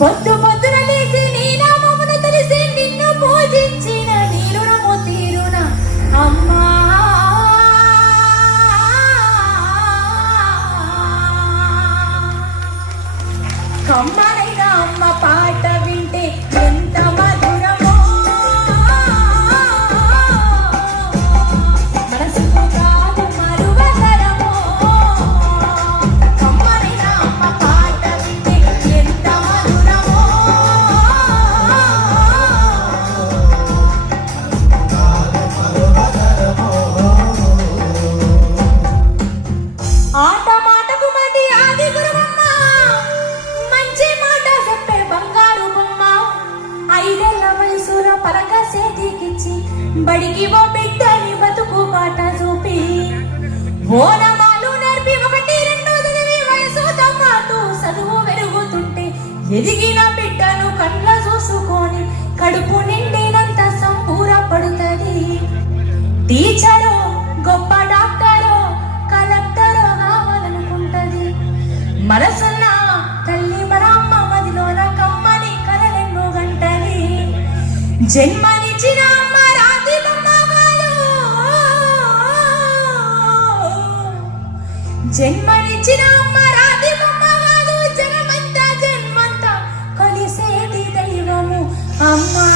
పొద్దు పొద్దున లేచి నీ నామమును తెలిసి నిన్ను పూజించిన నీ రుణము తీరున. అమ్మా! అమ్మ పాట ఆట మాటకు మటి ఆది గురువమ్మ. మంచి మాట చెప్పే బంగారు బొమ్మ. ఐదేళ్ళ వయసుల పలక సేతికిచ్చి బడికి ఓ బిడ్డని బతుకు మాట చూపి. ఓనమాలు నేర్పి ఒకటి రెండు వయసుతో పాటు చదువు పెరుగుతుంటే ఎదిగిన బిడ్డను కండ్ల చూసుకొని కడుపు నిండినంత సంపూర పడుతుంది టీచర్ మనసున్న తల్లి మన మదిలోన కమ్మని కలలెన్నో గంటని జన్మనిచ్చిన అమ్మ రాతి జన్మనిచ్చిన అమ్మ రాతి జనమంతా జన్మంతా కలిసేది దైవము అమ్మా.